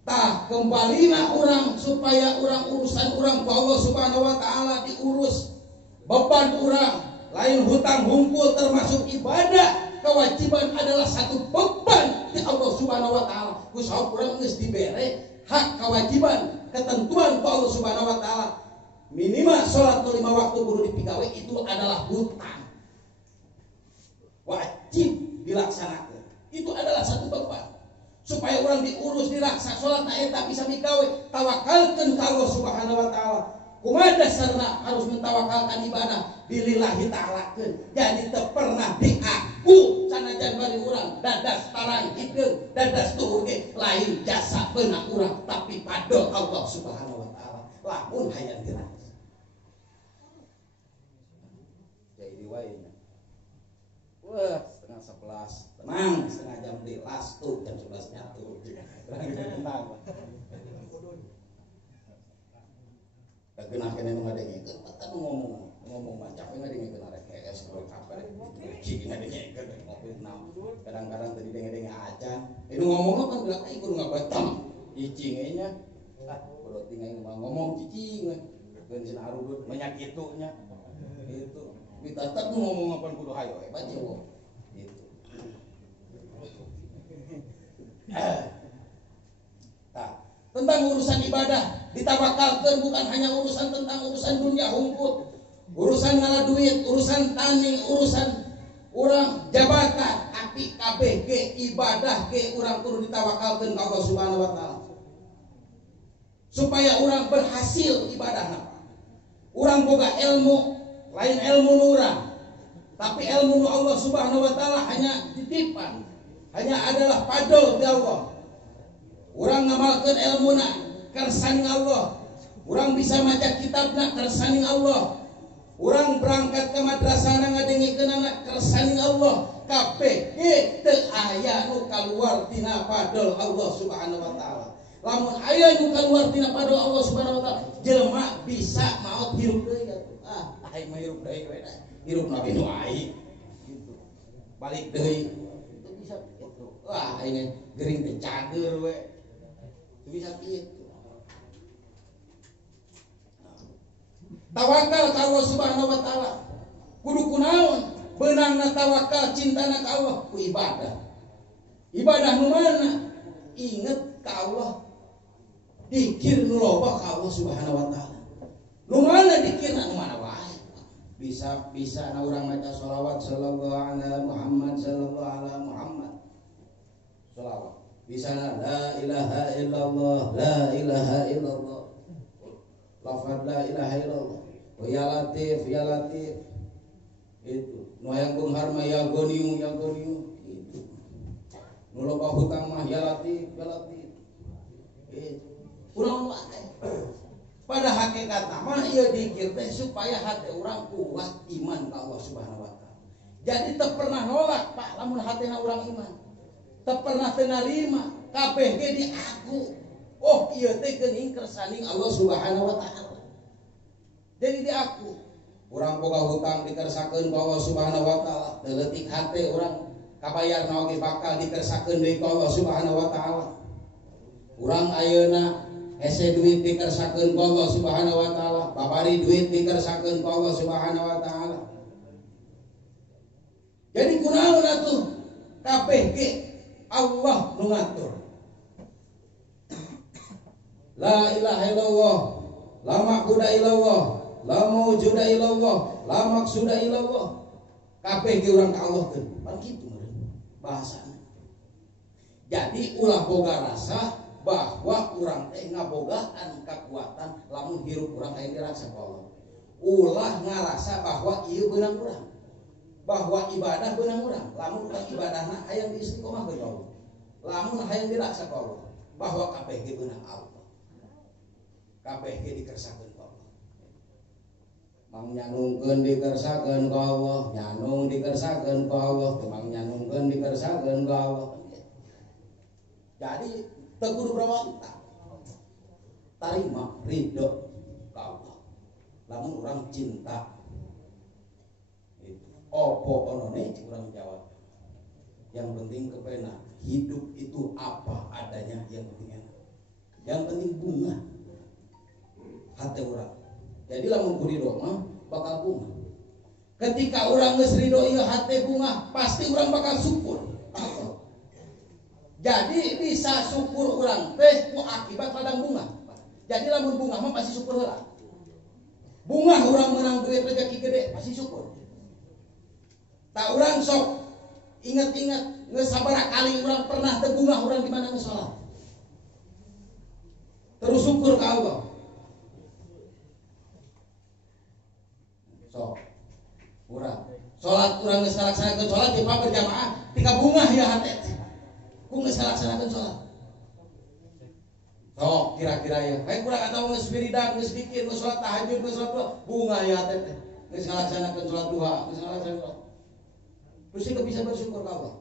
Tah kembalina urang supaya urang urusan urang ku Allah Subhanahu wa taala diurus beban urang lain hutang hungkul termasuk ibadah kewajiban adalah satu beban di Allah Subhanahu wa taala kusaha urang geus dibere hak kewajiban ketentuan ku Allah Subhanahu wa taala minimal salat 5 waktu kudu dipigawe itu adalah hutang wajib dilaksanakan itu adalah satu beban supaya orang diurus diraksa salat eta bisa digawe tawakalkeun ka Allah Subhanahu wa taala kumaha dasarna harus mentawakalkan ibadah bilillahi taala jadi teu pernah diaku sanajan bari urang dadas tarang hikeun dadas tuhur ge lain jasa beunang urang tapi padol Allah Subhanahu wa taala lamun hayang diraksa jadi wae wah setengah 11 tenang setengah jam di last tuh jam 11 nyatu tenang kegenah kene nu ngadengikeun kan ngomong macam ngadengikeun arek es scroll apa cing ngadengikeun ngopi naon kadang-kadang tadi denge-denge acan ini ngomong kan bilang ai kudu ngabetam cicing nya kudu tinggal ngomong cicing geun cenah arudut banyak itunya itu kita tetap ngomong apa kudu hayo baca kok gitu. Nah, urang urusan ibadah ditawakalkeun bukan hanya urusan dunia hungkul, urusan ngala duit, urusan tani, urusan urang jabatan, tapi kabeh ge ibadah ge urang kudu ditawakalkeun ka Allah Subhanahu wa taala. Supaya urang berhasil ibadahna. Urang boga ilmu, lain ilmu nu urang. Tapi ilmu nu Allah Subhanahu wa taala hanya titipan, hanya adalah padol di Allah. Urang ngamalkeun ilmuna kersaning Allah. Urang bisa maca kitabna kersaning Allah. Urang berangkat ke madrasahna ngadengikeun anak kersaning Allah. Kabeh ge teu aya nu kaluar tina padol Allah Subhanahu wa taala. Lamun aya nu kaluar tina padol Allah Subhanahu wa taala, jelema bisa maot hirup deui atuh. Aing mah hirup deui we da. Hirup nabi nu aing. Gitu. Balik deui. Itu bisa gitu. Wah, aing gering teh cager we. Bisa gitu. Tawakal ka Allah Subhanahu wa taala. Kudu kunaon? Beunangna tawakal cintana ka Allah ku ibadah. Ibadah nu mana? Inget ka Allah. Dikir nu loba ka Allah Subhanahu wa taala. Nu mana dikirna nu mana wae. Bisa na urang maca shalawat sallallahu alaihi Muhammad sallallahu alaihi Muhammad. Shalawat. Bisa la ilaha illallah, la ilaha illallah. Lafaz la ilaha illallah. Ya Latif, ya Latif. Itu. Nu hayang beunghar mah ya goniu, ya goniu. Itu. Nu loba hutang mah ya Latif, ya Latif. Itu. Urang wae. Pada hakikatna mah ieu dikir teh supaya hati urang kuat iman ka Allah Subhanahu wa taala. Jadi teu pernah nolak Pak lamun hatina urang iman. Teu pernah teu narima, kabeh ge diaku. Oh, ieu teh geuning kersaning Allah Subhanahu wa taala. Jadi diaku. Urang boga hutang dikersakeun ka Allah Subhanahu wa taala, teu leutik hate urang kabayarna oge bakal dikersakeun deui ka Allah Subhanahu wa taala. Urang ayeuna hese duit dikersakeun ka Allah Subhanahu wa taala, babari duit dikersakeun ka Allah Subhanahu wa taala. Jadi kunaon atuh? Kabeh ge Allah nu ngatur. La ilaha illallah, la ma'budu illallah, la mawjuda illallah, la maqsuda illallah. Kabeh ge urang ka Allah teh. Pan kitu bahasana. Jadi ulah boga rasa bahwa urang teh ngabogaan kekuatan lamun hirup urang aya dirasa ka Allah. Ulah ngarasa bahwa ieu beunang urang. Bahwa ibadah beunang urang. Lamun urang ibadahna hayang diistiqomahkeun ka Allah. Lamun hayang dirasa ka Allah, bahwa kabeh ge beunang Allah. Kabeh ge dikersakeun ka Allah. Mang nyanungkeun dikersakeun ka Allah, nyanung dikersakeun ka Allah, mang nyanungkeun dikersakeun ka Allah. Jadi teu kudu berontak. Tarima ridho ka Allah. Lamun urang cinta itu opo onone urang jawab. Yang penting kepena hidup itu apa adanya, yang penting enak. Yang penting bunga hati orang. Jadi lamun ridho mah bakal bunga. Ketika orang geus ridho ieu hati bunga, pasti orang bakal syukur. Jadi bisa syukur orang teh ku akibat ladang bunga. Jadi lamun bunga mah pasti syukur heula. Bunga orang menang duit rezeki gede pasti syukur. Tak orang sok ingat-ingat geus sabaraha kali orang pernah teu bunga orang di mana geus salat. Terus syukur ka Allah. So, urang salat urang geus ngalaksanakeun salat di berjamaah tika bunga ya hate. Ku geus ngalaksanakeun salat. So, kira-kira ya. Baik urang atawa geus wiridan, geus zikir, geus salat tahajud, geus salat bunga ya hate teh. Geus ngalaksanakeun salat duha, geus ngalaksanakeun. Terus bisa bersyukur ka Allah.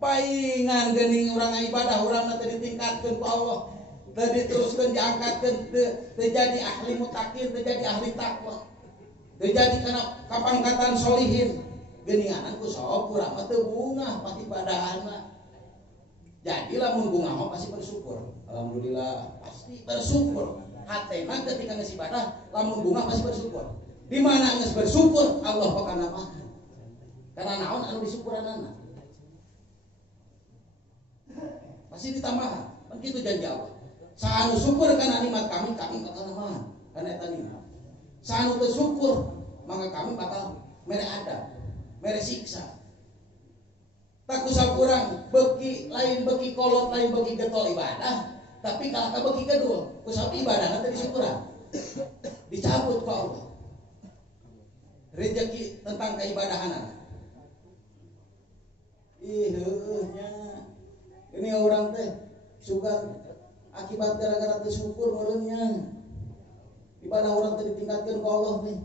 Paingan geuning urang ibadah urangna teh ditingkatkeun ku Allah. Teu diteruskeun diangkatkeun teu jadi ahli muttaqin, teu jadi ahli takwa. Teu jadi kana kapangkatan solihin. Geuninganan ku sok urang mah teu bungah pati ibadahanna. Jadi lamun bungah mah pasti bersyukur. Alhamdulillah pasti bersyukur. Hatena ketika geus ibadah lamun bungah pasti bersyukur. Di mana geus bersyukur Allah bakal napahan. Karena naon anu disyukuranana? Pasti ditambahan. Kan kitu janji Allah. Saanu syukur kana nikmat kami bakal namahan. Kana eta nikmat. Saanu teu syukur, maka kami bakal mere adab, mere siksa. Tak kusah kurang beki lain beki kolot lain beki getol ibadah, tapi kalau beki kedua kusah ibadah nanti disyukuran dicabut ku Allah rezeki tentang keibadahan. Nya ini orang teh suka akibat gara-gara teu syukur meureunnya ibadah orang teh ditingkatkeun ku Allah teh.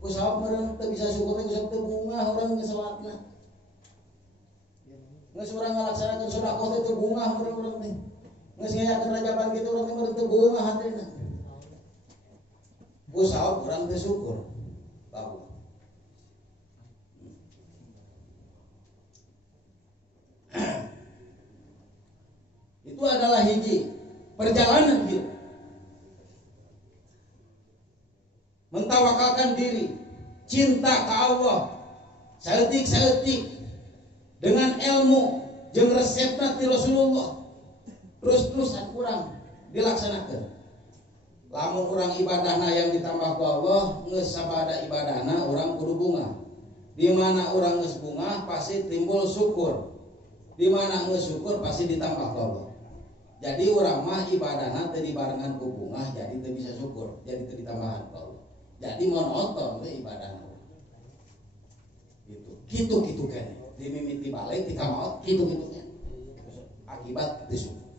Kusah meureun teu bisa syukur teh kusah teu bunga urang geus salatna. Geus urang ngalaksanakeun sedekah teh teu bunga urang teh. Geus ngayakeun rajaban kitu urang teh meureun teu bunga hatena. Kusah urang teh syukur. Tahu. Itu adalah hiji perjalanan hidup. Mentawakalkan diri, cinta ke Allah, saeutik-saeutik dengan ilmu jeung resepna ti Rasulullah. Terus-terusan kurang dilaksanakeun. Lamun urang ibadahna yang ditambah ku Allah, geus sabada ibadahna urang kudu bunga. Di mana urang geus bunga pasti timbul syukur. Di mana geus syukur pasti ditambah ku Allah. Jadi urang mah ibadahna teu dibarengan ku bunga, jadi teu bisa syukur, jadi teu ditambahan ku Allah. Jadi monoton we ibadahna. Gitu kan. Dimimiti balik di kamot gitu kan. Akibat teu syukur.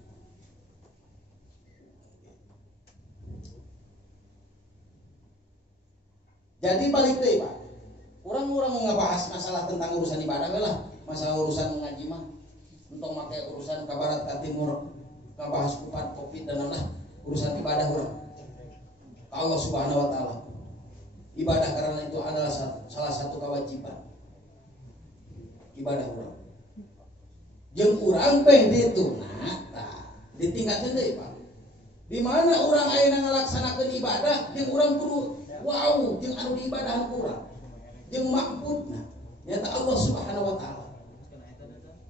Jadi balik deh Pak. Orang-orang ngebahas masalah tentang urusan ibadah lah, masalah urusan ngaji mah. Untuk pakai urusan ke barat ke timur, ngebahas kupat covid dan lain-lain, urusan ibadah orang. Allah Subhanahu wa taala. Ibadah karena itu adalah salah satu kewajiban. Ibadah orang. Jeung urang teh ditu nah, ditingkatkeun deui Pak. Di mana urang ayeuna ngalaksanakeun ibadah, jeung urang kudu wow, jeung anu diibadahan kurang. Jeung maqbudna nyata Allah Subhanahu wa taala.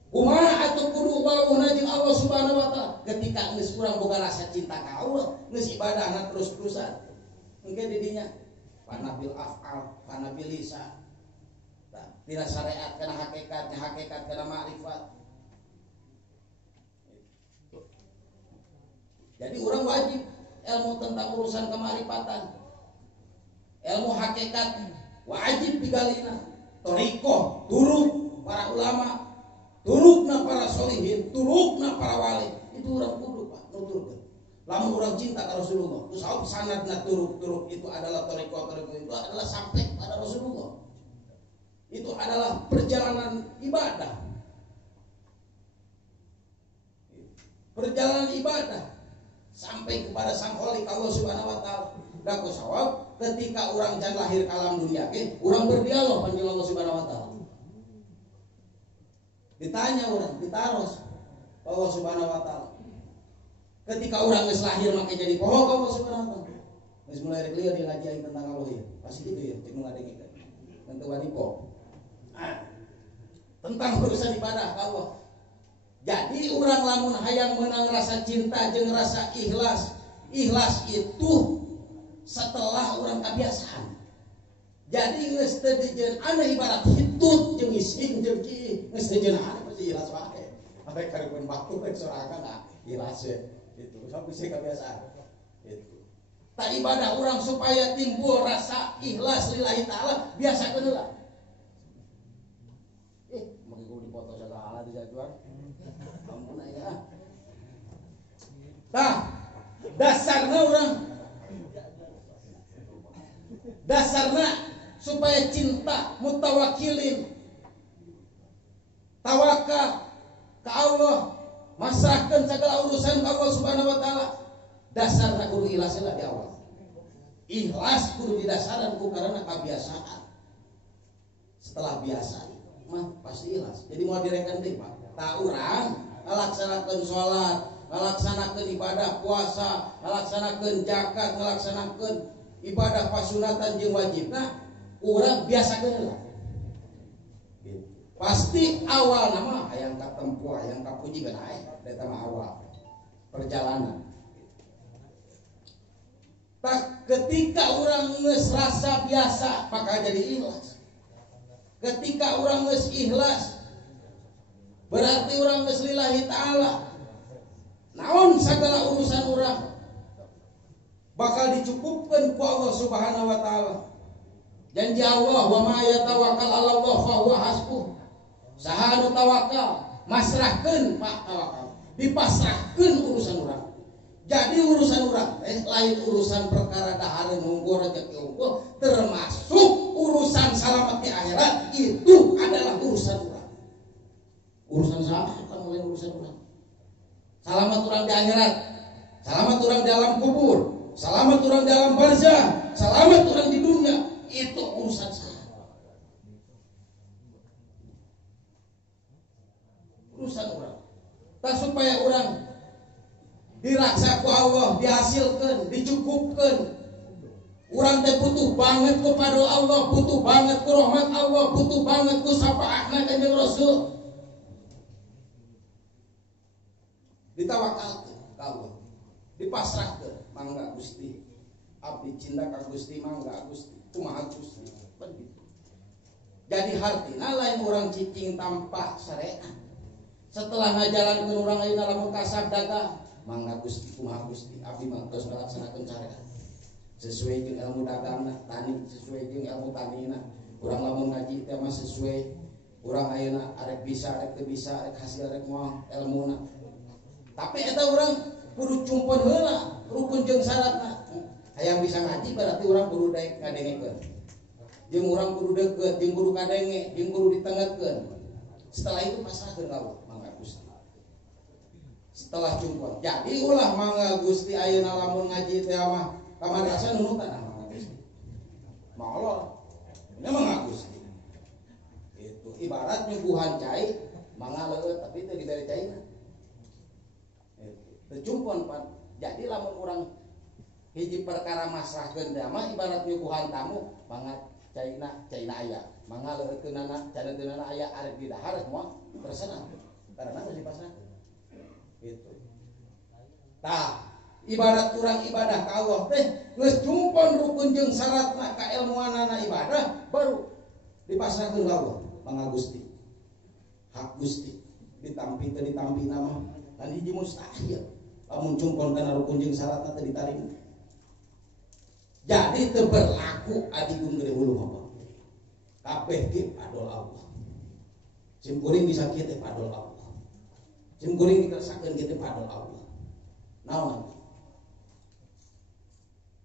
Kumaha atuh kudu wawuhna jeung Allah Subhanahu wa taala ketika geus urang boga rasa cinta ka Allah, geus ibadahna terus-terusan. Engke di dinya panabil af'al, panabil lisan. Tah, tina syariat kana hakikat kana makrifat. Jadi orang wajib ilmu tentang urusan kemarifatan. Ilmu hakikat wajib digalina. Toriko, turuk para ulama, turukna para solihin, turukna para wali. Itu orang kudu Pak, nuturkeun. Lamun orang cinta ke Rasulullah, usaha sanadna turuk itu adalah toriko itu adalah sampai pada Rasulullah. Itu adalah perjalanan ibadah. Perjalanan ibadah sampai kepada Sang Khalik Allah Subhanahu wa taala. Da ku sawab ketika urang can lahir ka alam dunia ge, urang berdialog panjang Allah Subhanahu wa taala. Ditanya urang, ditaros Allah Subhanahu wa taala. Ketika urang geus lahir make jadi poho ka Allah Subhanahu wa taala. Geus mulai rek lieur ngajian tentang Allah ya. Pasti gitu ya, cek nu ngadengikeun. Teu wani po. Tentang urusan ibadah ka Allah. Jadi urang lamun hayang meunang rasa cinta jeung rasa ikhlas. Ikhlas itu setelah urang kebiasaan. Jadi geus teu dijieun aneh ibarat hitut jeung ising jeung ki geus teu dijieun aneh pasti ikhlas wae. Sampai karepun waktu rek sorangan ikhlas gitu. Sampai sih kebiasaan. Itu. Tak ibadah urang supaya timbul rasa ikhlas lillahi taala biasakeun heula. Mangke kudu dipoto segala di jajuan. Ampun aya. Tah, dasarna urang. Dasarna supaya cinta mutawakilin. Tawakal ka Allah, masrahkeun segala urusan ka Allah Subhanahu wa taala. Dasarna kudu ikhlas di awal. Ikhlas kudu didasaran ku karena kebiasaan. Setelah biasa mah pasti ikhlas. Jadi mau direken deui Pak. Ta urang ngalaksanakeun salat, ngalaksanakeun ibadah puasa, ngalaksanakeun zakat, ngalaksanakeun ibadah pasunatan jeung wajibna, urang biasakeun heula. pasti awal nama hayang katempuh hayang kapuji kan eta mah awal perjalanan. Tak ketika orang geus rasa biasa maka jadi ikhlas. Ketika orang geus ikhlas berarti orang geus lillahi taala. Naon segala urusan orang bakal dicukupkan ku Allah Subhanahu wa taala. Janji Allah wa ma yatawakkal 'ala Allah fa huwa hasbuh. Saha anu tawakal masrahkeun pak tawakal dipasrahkeun urusan urang. Jadi urusan urang lain urusan perkara dahareun unggul rezeki unggul termasuk urusan selamat di akhirat itu adalah urusan urang. Urusan saha kan lain urusan urang. Selamat urang di akhirat, selamat urang dalam kubur, selamat urang dalam barzah, selamat urang di dunia itu urusan saha. Urusan urang. Tak supaya urang diraksa ku Allah, dihasilkan, dicukupkan. Urang teh butuh banget kepada Allah, butuh banget ke rahmat Allah, butuh banget ke syafaatna Kanjeng Rasul. Ditawakalkeun ka Allah, dipasrahkeun, mangga Gusti. Abdi cinta ka Gusti, mangga Gusti. Kumaha Gusti? Begitu. Jadi hartina lain urang cicing tanpa syariat. Setelah ngajalankeun urang ayeuna lamun kasab dagang mangga Gusti kumaha Gusti abdi mah geus ngalaksanakeun syariat sesuai jeung ilmu dagangna tani sesuai jeung ilmu tanina urang lamun ngaji teh mah sesuai urang ayeuna arek bisa arek teu bisa arek hasil arek moal ilmuna tapi eta urang kudu cumpon heula rukun jeung syaratna hayang bisa ngaji berarti urang kudu daek ngadengekeun jeung urang kudu deukeut jeung kudu kadenge jeung kudu ditengetkeun setelah itu pasrahkeun ka Allah mangga Gusti. Setelah cumpon jadi ulah mangga Gusti ayeuna lamun ngaji teh mah ka madrasah nunutan mangga Gusti maulol nya mangga Gusti itu ibarat nyuguhan cai mangga leueut tapi teu dibere caina itu teu cumpon pan jadi lamun urang hiji perkara masrahkeun teh mah ibarat nyuguhan tamu mangga caina aya mangga leueutkeunana cadeunana aya arek di dahar semua terserah karena geus dipasrahkeun itu. Tah, ibarat urang ibadah ka Allah teh geus cumpon rukun jeung syaratna kailmuanana ibadah baru dipasrahkeun ka Allah mangga Gusti. Hak Gusti ditampi teu ditampi mah kan hiji mustahil. Lamun cumpon kana rukun jeung syaratna teu ditarima. Jadi teu berlaku adigun gede hulu apa. Kabeh ge padol Allah. Sim kuring bisa kieu teh padol Allah. Sim kuring dikersakakeun kitu padol Allah. Naon?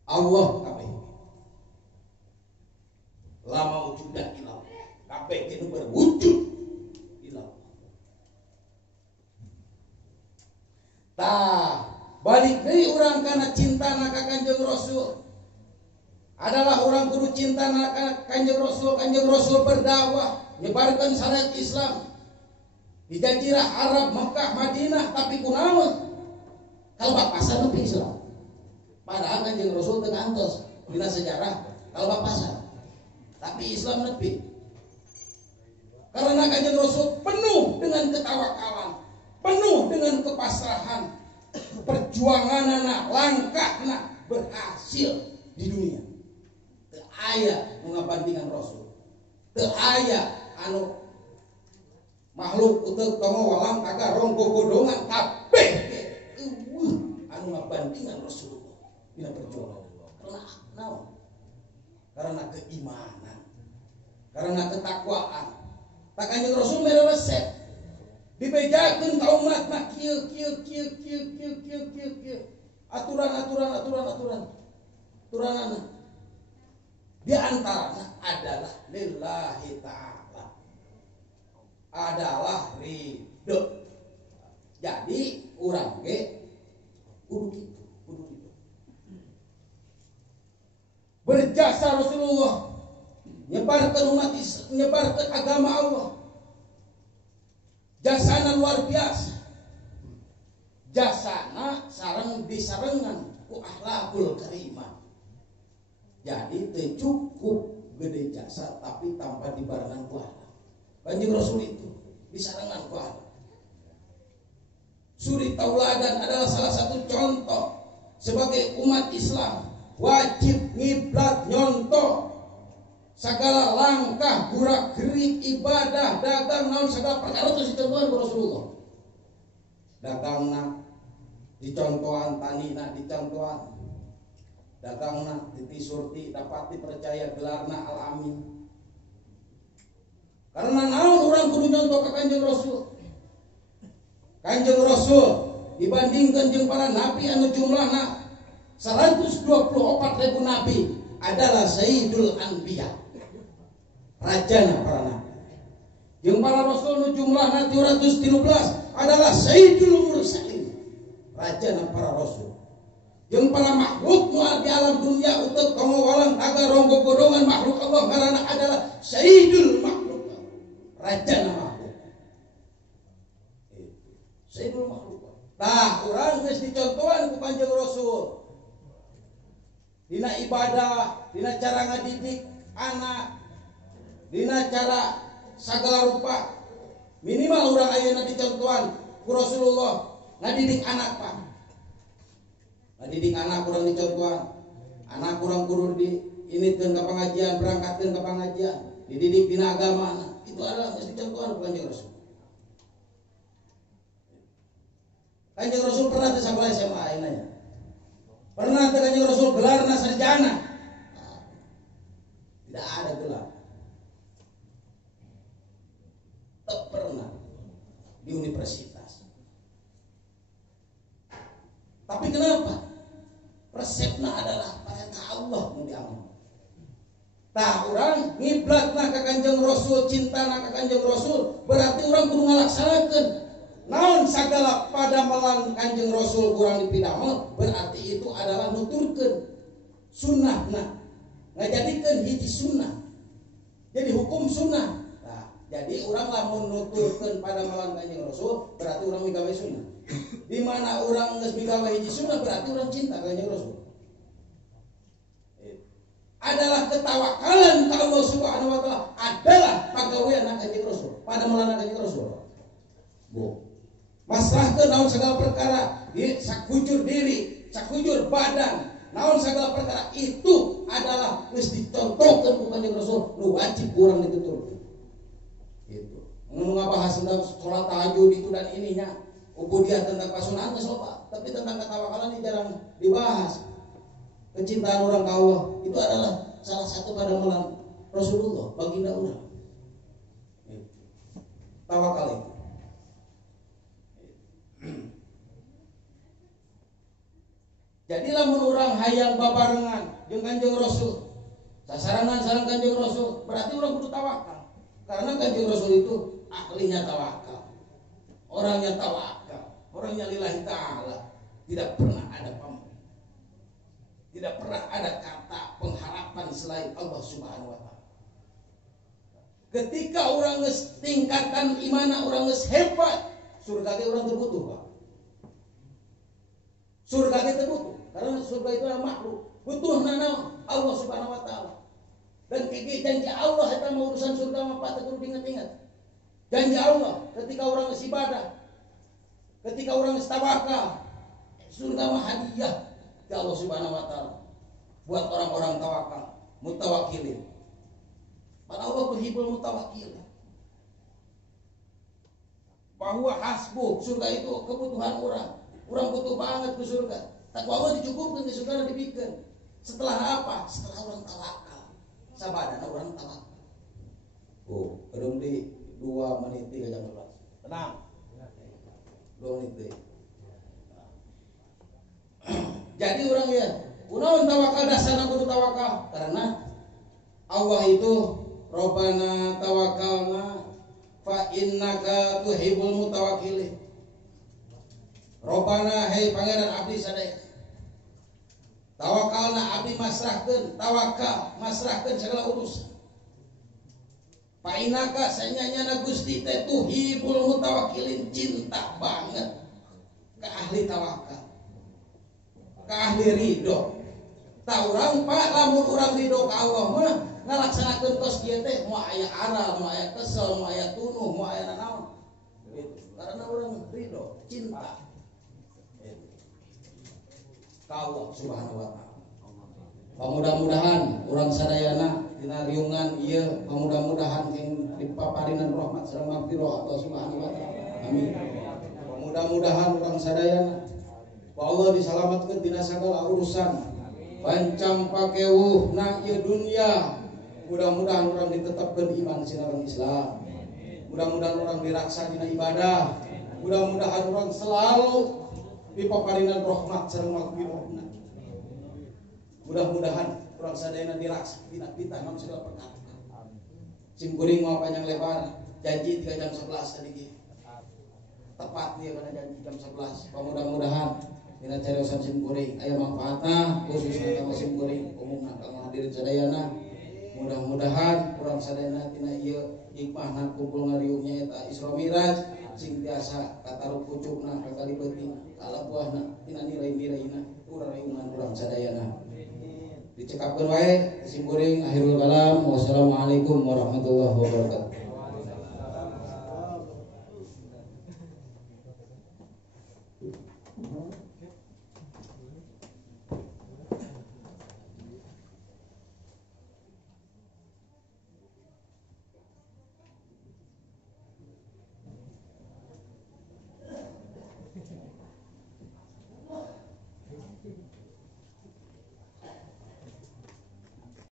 Allah kabeh. Lama wujudan ilah. Kabeh kitu berwujud ilah. Tah, balik deui urang kana cintana ka Kanjeng Rasul. Adalah orang kudu cintana ka Kanjeng Rasul berdakwah, nyebarkeun syariat Islam. Di jazirah Arab, Mekah, Madinah, tapi kunaon? Kalebak pasar nepi Islam. Padahal Kanjeng Rasul teu ngantos dina sejarah kalebak pasar. Tapi Islam nepi. Karena Kanjeng Rasul penuh dengan ketawakalan, penuh dengan kepasrahan, perjuanganna, langkahna berhasil di dunia. Teu aya nu ngabandingan Rasul. Teu aya anu makhluk utek kamu walang kagak rong gogodongan kabeh anu ngabandingan Rasulullah dina perjuangan karena naon karena keimanan karena ketakwaan tak Kanjeng Rasul mere resep dibejakeun ka umatna kieu aturanana di antaranya adalah lillahi ta'ala adalah ridho. Jadi urang ge kudu kitu. Berjasa Rasulullah nyebarkeun umat Islam, nyebarkeun agama Allah. Jasana luar biasa. Jasana sareng disarengan ku akhlakul karimah. Jadi teu cukup gede jasa tapi tanpa dibarengan ku akhlak. Kanjeng Rasul itu disarangan ku Allah. Suri tauladan adalah salah satu contoh sebagai umat Islam wajib ngiblat nyontoh segala langkah gerak-gerik ibadah dagang naon segala perkara itu dicontohan ku Rasulullah. Dagangna dicontohan, tanina dicontohan, dagangna ditisurti dapat dipercaya gelarna al-amin. Karena naon orang kudu nyontoh ke Kanjeng Rasul. Kanjeng Rasul dibandingkan jeung para nabi anu jumlahna 124.000 nabi adalah Sayyidul Anbiya, rajana para nabi. Jeung para rasul nu jumlahna 313 adalah Sayyidul Mursalin, rajana para rasul. Jeung para makhluk nu di alam dunia utek komo walang taga ronggo godongan makhluk Allah ngaranna adalah Sayyidul Makhluk, rajana makhluk. Sayyidul Makhluk. Nah, urang geus dicontohan ku Kanjeng Rasul. Dina ibadah, dina cara ngadidik anak, dina cara sagala rupa. Minimal urang ayeuna dicontohan ku Rasulullah ngadidik anak Pak. Ngadidik anak urang dicontohan. Anak urang kudu diinitkeun ka pangajian, berangkatkeun ka pangajian, dididik dina agama. Itu adalah geus dicontohan ku Kanjeng Rasul. Kanjeng Rasul pernah teh sakola SMA ayeuna nya. Pernah teh Kanjeng Rasul gelarna sarjana. Tidak ada gelar. Tak pernah di universitas. Tapi kenapa? Resepna adalah perintah Allah nu diamal. Tah urang ngiblatna ka Kanjeng Rasul, cintana ka Kanjeng Rasul, berarti urang kudu ngalaksanakeun naon sagala padamelan Kanjeng Rasul kurang dipidamel, berarti itu adalah nuturkeun sunnahna, ngajadikeun hiji sunnah jadi hukum sunnah. Nah, jadi urang lamun nuturkeun padamelan Kanjeng Rasul berarti urang migawe sunnah. Di mana urang geus migawe hiji sunnah berarti urang cinta Kanjeng Rasul. Adalah ketawakalan ka Allah Subhanahu wa taala adalah pagawean Kanjeng Rasul, padamelan Kanjeng Rasul. Bu maslahkeun naon segala perkara, sakujur diri, sakujur badan, naon segala perkara itu adalah geus dicontohkeun ku Kanjeng Rasul, nu wajib urang dituturkeun. Itu. Nu ngabahas tentang salat tahajud itu dan ininya, ubudiyah tentang pasunahan geus loba, tapi tentang ketawakalan ini jarang dibahas. Kecintaan orang ka Allah itu adalah salah satu padamelan Rasulullah baginda urang. Tawakal itu. Jadi lamun urang hayang babarengan jeung Kanjeng Rasul, sasarangan sareng Kanjeng Rasul, berarti urang kudu tawakal. Karena Kanjeng Rasul itu ahlinya tawakal. Orangnya tawakal, orangnya lillahi taala, tidak pernah ada pamrih. Tidak pernah ada kata pengharapan selain Allah Subhanahu wa taala. Ketika urang geus tingkatan imanna urang geus hebat, surga ge urang teu butuh, Pak. Surga ge teu butuh. Karena surga itu adalah makhluk. Butuh nana Allah Subhanahu wa taala. Dan kiki janji Allah eta mah urusan surga mah Pak kudu diingat-ingat. Janji Allah ketika orang geus ibadah, ketika orang geus tawakal, surga mah hadiah ke Allah Subhanahu wa taala buat orang-orang tawakal, mutawakkilin. Para Allah tuhibul mutawakkilin. Bahwa hasbuh surga itu kebutuhan orang. Orang butuh banget ke surga. Takwa Allah dicukupkan ke surga dan dibikin. Setelah apa? Setelah orang tawakal. Sabadana orang tawakal. Oh, kedung di 2 menit 3 jam 12. Tenang. 2 menit deh. Jadi orang ya, unaon tawakal dasarna kudu tawakal karena Allah itu Rabbana tawakkalna fa innaka tuhibbul mutawakkilin. Rabbana hei pangeran abdi sadaya. Tawakalna abdi masrahkeun, tawakal masrahkeun segala urusan. Fa innaka sanyanyana Gusti teh tuhibbul mutawakkilin, cinta banget ka ahli tawakal. Ka ahli ridho. Tah urang Pak lamun urang ridho ka Allah mah ngalaksanakeun tos kieu teh moal aya aral, moal aya kesel, moal aya tunuh, moal aya nanaon. Karena orang ridho, cinta. Ka Allah Subhanahu wa taala. Pamudah-mudahan urang sadayana dina riungan ieu pamudah-mudahan sing dipaparinan rahmat sareng magfirah Allah Subhanahu wa taala. Amin. Pamudah-mudahan urang sadayana Allah disalamatkeun dina sagala urusan. Pancam pakeuhna ieu dunya. Mudah-mudahan urang ditetepkeun iman sinareng Islam. Mudah-mudahan orang diraksa dina ibadah. Mudah-mudahan orang selalu dipaparinan rahmat sareng magfirahna. Mudah-mudahan orang sadayana diraksa dina pitah mangsa segala perkara. Sim kuring mau panjang lebar, janji 3 jam 11 tadi ge. Tepat dia pada janji jam 11. Mudah-mudahan dina cariosan sim kuring aya manfaatna khususna ka sim kuring umumna ka hadirin sadayana. Mudah-mudahan urang sadayana tina ieu hikmahna kumpul ngariungnya eta Isra Miraj sing biasa katarup pucukna ka kalibeuting kalabuahna tina nilai-nilaina urang riungan urang sadayana. Dicekapkeun wae sim kuring akhirul kalam. Wassalamualaikum warahmatullahi wabarakatuh.